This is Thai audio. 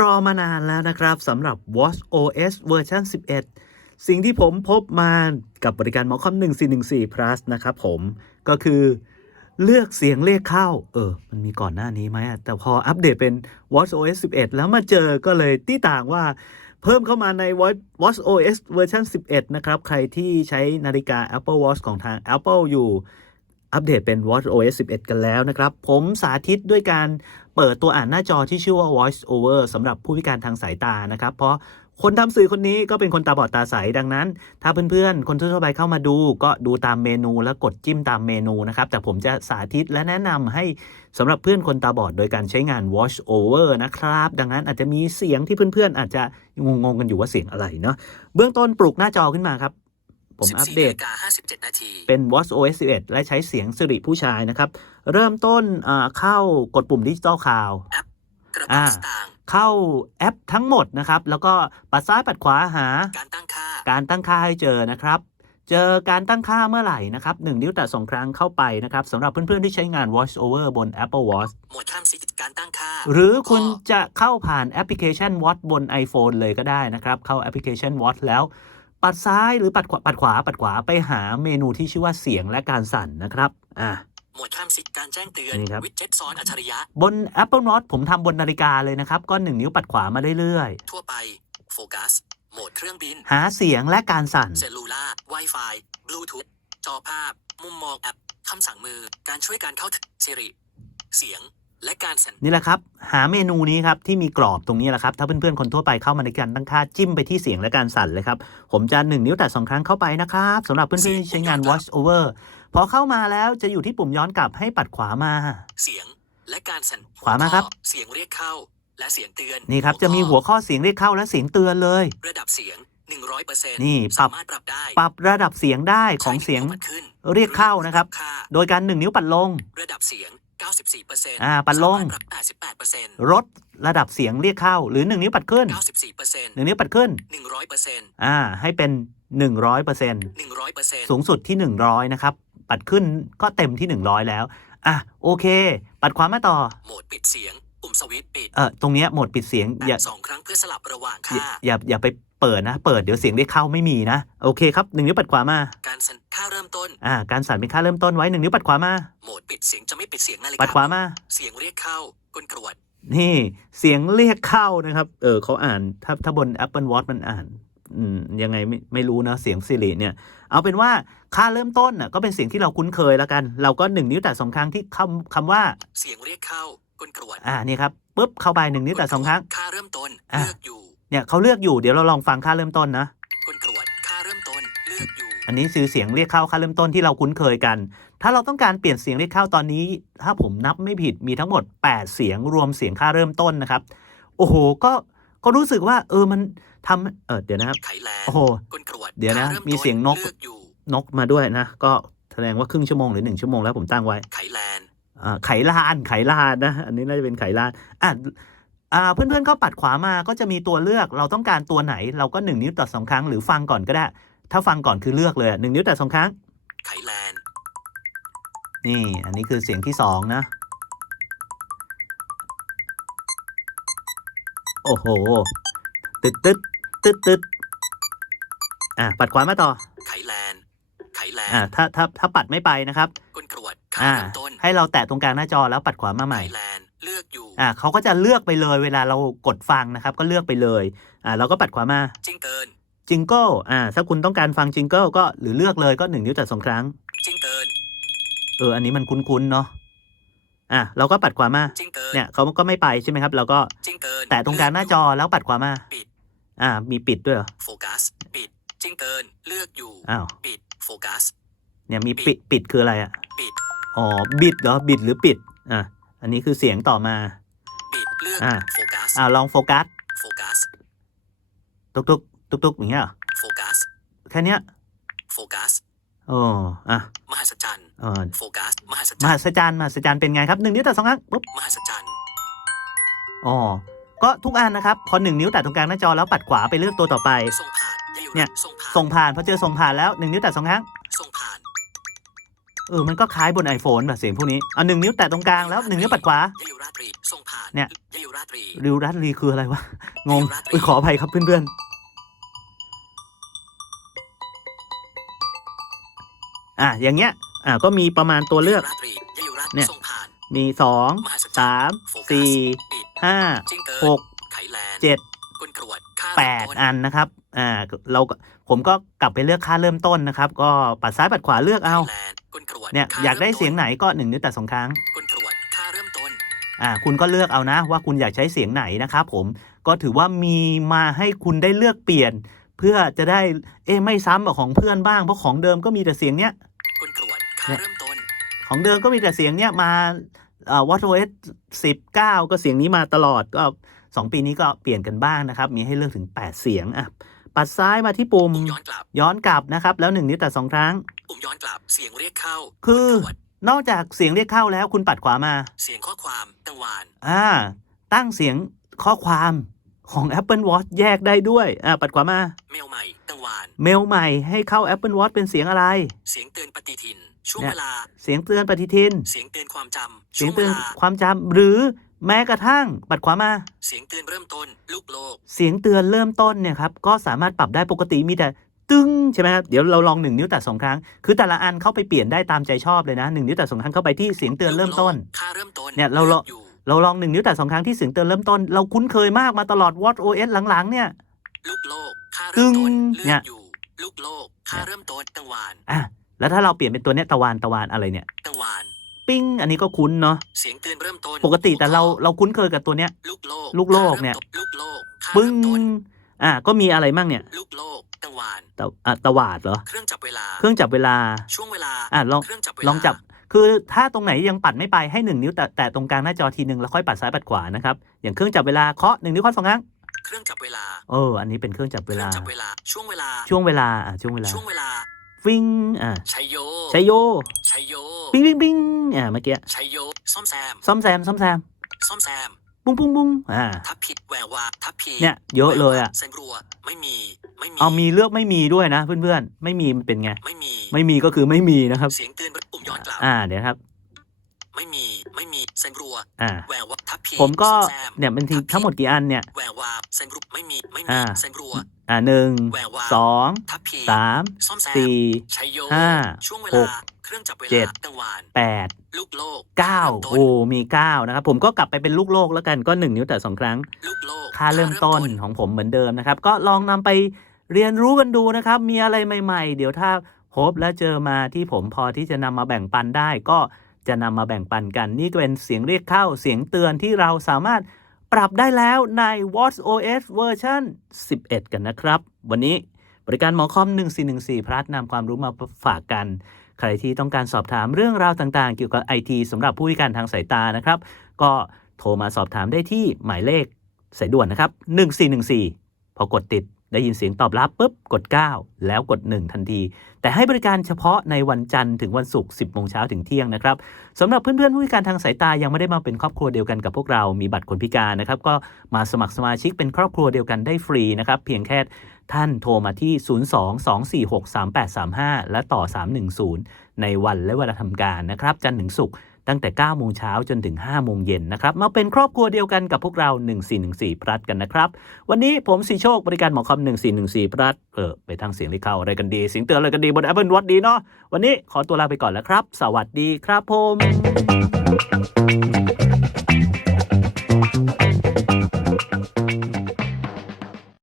รอมานานแล้วนะครับสำหรับ Watch OS เวอร์ชัน11 สิ่งที่ผมพบมากับบริการ m o c o m 1414 plus นะครับผมก็คือเลือกเสียงเรียกเข้า เออ มันมีก่อนหน้านี้ไหม แต่พออัปเดตเป็น Watch OS 11 แล้วมาเจอก็เลยที่ต่างว่าเพิ่มเข้ามาใน Watch Watch OS เวอร์ชัน11 นะครับ ใครที่ใช้นาฬิกา Apple Watch ของทาง Apple อยู่ อัปเดตเป็น Watch OS 11 กันแล้วนะครับ ผมสาธิตด้วยการเปิดตัวอ่านหน้าจอที่ชื่อว่า Voice Over สำหรับผู้พิการทางสายตานะครับ เพราะคนทำสื่อคนนี้ก็เป็นคนตาบอดตาใสดังนั้น ถ้าเพื่อนๆ คนทั่วไปเข้ามาดู ก็ดูตามเมนูแล้วกดจิ้มตามเมนูนะครับ แต่ผมจะสาธิตและแนะนำให้สำหรับเพื่อนคนตาบอดโดยการใช้งาน Watch Over นะครับ ดังนั้นอาจจะมีเสียงที่เพื่อนๆ อาจจะงงๆกันอยู่ว่าเสียงอะไรเนาะเบื้องต้นปลุกหน้าจอขึ้นมาครับ ผมอัปเดต14นาฬิกา57นาทีเป็น Watch OS 11 และใช้เสียงสิริผู้ชายนะครับ เริ่มต้นอ่าเข้ากดปุ่มดิจิตอลคาวกระอ่าเป๋าสตางค์เข้าแอปทั้งหมดนะครับ แล้วก็ปัดซ้ายปัดขวาหา การตั้งค่าการตั้งค่าให้เจอนะครับ เจอการตั้งค่าเมื่อไหร่นะครับหนึ่งนิ้วแตะสองครั้งเข้าไปนะครับสำหรับเพื่อนๆ ที่ใช้งาน Watch Over บน Apple Watch หมวดข้ามสิทธิ์การตั้งค่า หรือคุณข้อจะเข้าผ่านแอปพลิเคชัน Watch บน iPhone เลยก็ได้นะครับ เข้าแอปพลิเคชัน Watch แล้ว ปัดซ้ายหรือปัดขวาปัดขวาปัดขวาไปหาเมนูที่ชื่อว่าเสียงและการสั่นนะครับอ่าหมวดข้ามสิทธิ์การแจ้งเตือนนี่ครับ วิดเจ็ตซ้อนอัจฉริยะ บน Apple Watch ผมทำบนนาฬิกาเลยนะครับ ก็1นิ้วปัดขวามาเรื่อยทั่วไปโฟกัสโหมดเครื่องบินๆ หาเสียงและการสั่น เซลลูล่า Wi-Fi บลูทูธจอภาพ มุมมองแอปคำสั่งมือการช่วยการเข้าถึงสิริเสียง และการสั่นนี่แหละครับ หาเมนูนี้ครับ ที่มีกรอบตรงนี้แหละครับ ถ้าเพื่อนๆ คนทั่วไปเข้ามาในการตั้งค่าจิ้มไปที่เสียงและการสั่นเลยครับ ผมจะ 1 นิ้วแตะสองครั้งเข้าไปนะครับสำหรับเพื่อนๆที่ใช้งาน Watch Over พอเข้ามาแล้วจะอยู่ที่ปุ่มย้อนกลับให้ปัดขวามา เสียงและการสั่นขวามาครับหัข้อเสียงเรียกเข้า และเสียงเตือนนี่ครับจะมีหัวข้อเสียงเรียกเข้าและเสียงเตือนเลย ระดับเสียง100%นี่ปรับสามารถปรับได้ปรับระดับเสียงได้ของเสียงใช้นิ้วปัดขึ้นเรียกเข้านะครับค่าโดยการ 1 นิ้วปัดลง ระดับเสียง 94%อ่าปัดลงสามารถปรับ88%ลดระดับเสียงเรียกเข้า หรือ 1 นิ้วปัดขึ้น 94% 1 นิ้วปัดขึ้น 100%อ่าให้เป็น 100% 100%สูงสุดที่ 100 นะครับ ปัดขึ้นก็เต็มที่ 100 แล้ว อะโอเค ปัดขวามาต่อ โหมดปิดเสียง ปุ่มสวิตช์ปิดเออตรงเนี้ยโหมดปิดเสียงแตะอย่าสองครั้งเพื่อสลับระหว่างอย่าค่า อย่าอย่าไปเปิดนะ เปิดเดี๋ยวเสียงเรียกเข้าไม่มีนะ โอเคครับหนึ่งนิ้วปัดขวามาการสั่นค่าเริ่มต้น อ่าการสั่นเป็นค่าเริ่มต้นไว้หนึ่งนิ้วปัดขวามา โหมดปิดเสียงจะไม่ปิดเสียงนาฬิกาปัดขวามา เสียงเรียกเข้ากลกรวดนี่เสียงเรียกเข้านะครับ เออเขาอ่านถ้าถ้าบน Apple Watch มันอ่าน อืมยังไงไม่ไม่รู้นะเสียงสิริเนี่ย เอาเป็นว่าค่าเริ่มต้นน่ะก็เป็นเสียงที่เราคุ้นเคยแล้วกัน เราก็หนึ่งนิ้วแตะสองครั้งที่คำคำว่า เสียงเรียกเข้า กลกรวดอ่านี่ครับปุ๊บเข้าไปหนึ่งนิ้วแตะสองครั้ง ค่าเริ่มต้นอะ เลือกอยู่เนี่ยเขาเลือกอยู่เดี๋ยวเราลองฟังค่าเริ่มต้นนะกลกรวดค่าเริ่มต้นเลือกอยู่อันนี้คือเสียงเรียกเข้าค่าเริ่มต้นที่เราคุ้นเคยกัน ถ้าเราต้องการเปลี่ยนเสียงเรียกเข้าตอนนี้ ถ้าผมนับไม่ผิดมีทั้งหมด 8 เสียงรวมเสียงค่าเริ่มต้นนะครับ โอ้โห ก็ก็รู้สึกว่า เออมันทำเออเดี๋ยวนะครับ ไขแลนโอ้โหกลกรวดเดี๋ยวนะค่าริ่ต้มีเสียงนก เลือกอยู่นกมาด้วยนะ ก็แสดงว่าครึ่งชั่วโมงหรือหนึ่งชั่วโมงแล้วผมตั้งไว้ ไขแลนอ่า ไขลานไขลานนะอันนี้น่าจะเป็นไขลานอะอ่าเพื่อนๆก็ปัดขวามาก็จะมีตัวเลือกเราต้องการตัวไหน เราก็หนึ่งนิ้วตัดสองครั้งหรือฟังก่อนก็ได้ ถ้าฟังก่อนคือเลือกเลยหนึ่งนิ้วตัดสองครั้งไขแลนนี่อันนี้คือเสียงที่สองนะโอ้โหตึดตึดตึดตึดอะปัดขวามาต่อไขแลนไขแลนอะถ้าถ้าถ้าปัดไม่ไปนะครับกลกรวดค่าอ่าเริ่มต้น ให้เราแตะตรงกลางหน้าจอแล้วปัดขวามาใหไขม่แลนเลือกอยู่อะเขาก็จะเลือกไปเลยเวลาเรากดฟังนะครับ ก็เลือกไปเลยอะเราก็ปัดขวามาจิ้งเกินจิงเกิลอ่าถ้าคุณต้องการฟังจิงเกิลก็หรือเลือกเลยก็หนึ่งนิ้วแต่สองครั้งจิ้งเกินเอออันนี้มันคุ้นๆเนาะอะเราก็ปัดขวามาจิ้งเกินเนี่ยเขาก็ไม่ไปใช่ไหมครับ เราก็จิ้งเกินแตะตรงกลางหน้าจอแล้วปัดขวามาปิดอ่า มีปิดด้วยเหรอโฟกัสปิดจิ้งเกินเลือกอยู่อ้าวปิดโฟกัสเนี่ยมีปิดปิดคืออะไรอะปิด อ๋อบิดเหรอบิดหรือปิดอะอันนี้คือเสียงต่อมาปิดเลือกอ่าโฟกัสอ่าลองโฟกัสโฟกัสตุกตุกตุกตุกอย่างเงี้ยเหรอโฟกัสแค่เนี้ยโฟกัสโอ้อะมหัศจรรย์เออโฟกัสมหัศมจรหัรย์ศจรรย์มหัศจรรย์เป็นไงครับหนึ่งนิ้วแต่สองครั้งปุ๊บมหัศจรรย์อ๋อก็ทุกอันนะครับพอหนึ่งนิ้วแตะตรงกลางหน้าจอแล้วปัดขวาไปเลือกตัวต่อไปส่งผ่านอาเนี่ยส่งผ่านส่งผ่านพอเจอส่งผ่านแล้วหนึ่งนิ้วแตะสองครั้งส่งผ่าน เออ มันก็คล้ายบน iPhone แบบเสียงพวกนี้เอาหนึ่งนิ้วแตะตรงกลางแล้วหนึ่งนิ้วปัดขวายายุราตรีส่งผ่านเนี่ยยายุราตรีตรีริวรัตรีคืออะไรวะ งงริวรัตรีอุ๊ยขออภัยครับเพื่อนๆ อะ อย่างเงี้ย อะ ก็มีประมาณตัวเลือกราตรียยุรัตเนี่ยทรงผ่านมีสองมหัศจรรย์สามโฟกัสสี่ปิดห้าจิงเกิหลกไขแลนด์เจ็ดกุนกรวดค่าแปเริ่มดต้นอันนะครับ อ่า เราก็ผมก็กลับไปเลือกค่าเริ่มต้นนะครับ ก็ปัดซ้ายปัดขวาเลือกเอา เนี่ยค่อยากได้ริ่มต้นเสียงไหนก็หนึ่งนิ้วแต่สองครั้งกุนกรวดค่าเริ่มต้นอ่าคุณก็เลือกเอานะ ว่าคุณอยากใช้เสียงไหนนะครับผมก็ถือว่ามีมาให้คุณได้เลือกเปลี่ยน เพื่อจะได้เอ๊ะไม่ซ้ำกับของเพื่อนบ้างเพราะของเดิมก็มีแต่เสียงเนี้ยกุนกรวดค่าเนี่ยเริ่มต้นของเดิมก็มีแต่เสียงเนี้ยมาเอ่อ WatchOS 19ก็เสียงนี้มาตลอดก็2ปีนี้ก็เปลี่ยนกันบ้างนะครับ มีให้เลือกถึง 8 เสียงอะ ปัดซ้ายมาที่ปุ่มปุ่มย้อนกลับ ย้อนกลับนะครับ แล้วหนึ่งนิ้วแต่สองครั้ง ปุ่มย้อนกลับ เสียงเรียกเข้า คือกุนกรวดนอกจากเสียงเรียกเข้าแล้วคุณปัดขวามา เสียงข้อความกังวานอ่า ตั้งเสียงข้อความของ Apple Watch แยกได้ด้วย อ่าปัดขวามา เมลใหม่กังวาน เมลใหม่ให้เข้า Apple Watch เป็นเสียงอะไร เสียงเตือนปฏิทิน ช่วงเนี่ยเวลา เสียงเตือนปฏิทิน เสียงเตือนความจำเสียงช่วเตือนวลาความจำหรือ แม้กระทั่งปัดขวามา เสียงเตือนเริ่มต้น ลูกโลก เสียงเตือนเริ่มต้นเนี่ยครับก็สามารถปรับได้ปกติมีแต่ตึ้งใช่ไหมครับเดี๋ยวเราลองหนึ่งนิ้วแต่สองครั้ง คือแต่ละอันเข้าไปเปลี่ยนได้ตามใจชอบเลยนะหนึ่งนิ้วแต่สองครั้งเข้าไปที่เสียงเตือนเริ่มต้นค่าเริ่มต้นเนี่ยเราเราลือกอยู่เราลองหนึ่งนิ้วแต่สองครั้งที่เสียงเตือนเริ่มต้น เราคุ้นเคยมากมาตลอด Watch OS หลังๆ เนี่ยลูกโลกค่าเริ่มต้นกึ่งเลืเนี่อยกอยู่ลูกโลกค่าเริ่มต้นกังวานอะแล้วถ้าเราเปลี่ยนเป็นตัวเนี้ยตะวันตะวันอะไรเนี่ยกังวาน ปิ้งอันนี้ก็คุ้นเนาะเสียงเตือนเริ่มต้นปกติแต่เราหัวข้อเราคุ้นเคยกับตัวเนี้ย ลูกโลกลูกโลกค่าริ่มเนี่ยต้ลูกโลกค่าปึ้เริ่งมต้นอะก็มีอะไรมั่งเนี่ย ลูกโลกกังวานตะอะตะวาดเหรอเครื่องจับเวลาเครื่องจับเวลาช่วงเวลาอะลองเครื่องจับเวลาลองจับคือถ้าตรงไหนยังปัดไม่ไปให้หนึ่งนิ้วแตะแตะตรงกลางหน้าจอทีหนึ่งแล้วค่อยปัดซ้ายปัดขวานะครับอย่างเครื่องจับเวลาเคาะหนึ่งนิ้วเคาะสองครั้งเครื่องจับเวลาเอออันนี้เป็นเครื่องจับเคเวรื่อลางจับเวลาช่วงเวลาช่วงเวลาอะช่วงเวลาช่วงเวลา ฟิงอะชัยโยชัยโยชัยโยปิ้งปิ้งปิ้งอะเมื่อกี้ชัยโยซ่อมแซมซ่อมแซมซ่อมแซมซ่อมแซมปุ้งปุ้งปุ้งอ่าทับผิดแหวววาทับพีเนี่ยเยอะเลยอะแหวววาเซนรัวไม่มีไม่มีเอามีเลือกไม่มีด้วยนะ เพื่อนๆ ไม่มีมันเป็นไง ไม่มีไม่มีก็คือไม่มีนะครับ เสียงเตือนปุ่มย้อนกลับอ่าเดี๋ยวครับ ไม่มีไม่มีเซนรัวอ่าแหวววาทับพีผมก็ซ่อแซเนี่ยมันทีทั้งหมดกี่อันเนี่ยแหวววาเซนรัวไม่มีไม่มีอ่าเซนรัวอ่าหนึ่งแหวววาสองทับพีสามซ่อมแซมสี่ชัยโยห้าช่วงเวหลากเครื่องจับเวเจ็ลาดกลางวานแปดลูกโลกเก้าริ่มต้นโอ้มีเก้านะครับ ผมก็กลับไปเป็นลูกโลกแล้วกันก็หนึ่งนิ้วแต่สองครั้งลูกโลกค่าเริ่มต้นของผมเหมือนเดิมนะครับ ก็ลองนำไปเรียนรู้กันดูนะครับ มีอะไรใหม่ ๆ เดี๋ยวถ้าพบและเจอมาที่ผมพอที่จะนำมาแบ่งปันได้ ก็จะนำมาแบ่งปันกัน นี่ก็เป็นเสียงเรียกเข้าเสียงเตือนที่เราสามารถ ปรับได้แล้วใน Watch OS เวอร์ชัน11 กันนะครับ วันนี้บริการหมอคอม 1414 พลัสนำความรู้มาฝากกัน ใครที่ต้องการสอบถามเรื่องราวต่างๆ เกี่ยวกับไอทีสำหรับผู้พิการทางสายตานะครับ ก็โทรมาสอบถามได้ที่หมายเลขสายด่วนนะครับ 1414 พอกดติด ได้ยินเสียงตอบรับปุ๊บกด 9 แล้วกด 1 ทันที แต่ให้บริการเฉพาะในวันจันทร์ถึงวันศุกร์ 10โมงเช้าถึงเที่ยงนะครับสำหรับเพื่อนๆผู้พิการทางสายตายังไม่ได้มาเป็นครอบครัวเดียวกันกับพวกเรา มีบัตรคนพิการนะครับ ก็มาสมัครสมาชิกเป็นครอบครัวเดียวกันได้ฟรีนะครับ เพียงแค่ท่านโทรมาที่ 02-246-3835 และต่อ 310 ในวันและเวลาทำการนะครับ จันทร์ถึงศุกร์ ตั้งแต่ 9 โมงเช้าจนถึง 5 โมงเย็นนะครับ มาเป็นครอบครัวเดียวกันกับพวกเรา 1414 พรัดกันนะครับ วันนี้ผมสีโชคบริการหมอคอม1414 พรัดเออไปทางเสียงที่เข้าอะไรกันดีเสียงเตือนอะไรกันดีบน Apple Watch ดีเนาะวันนี้ขอตัวลาไปก่อนแล้วครับ สวัสดีครับผม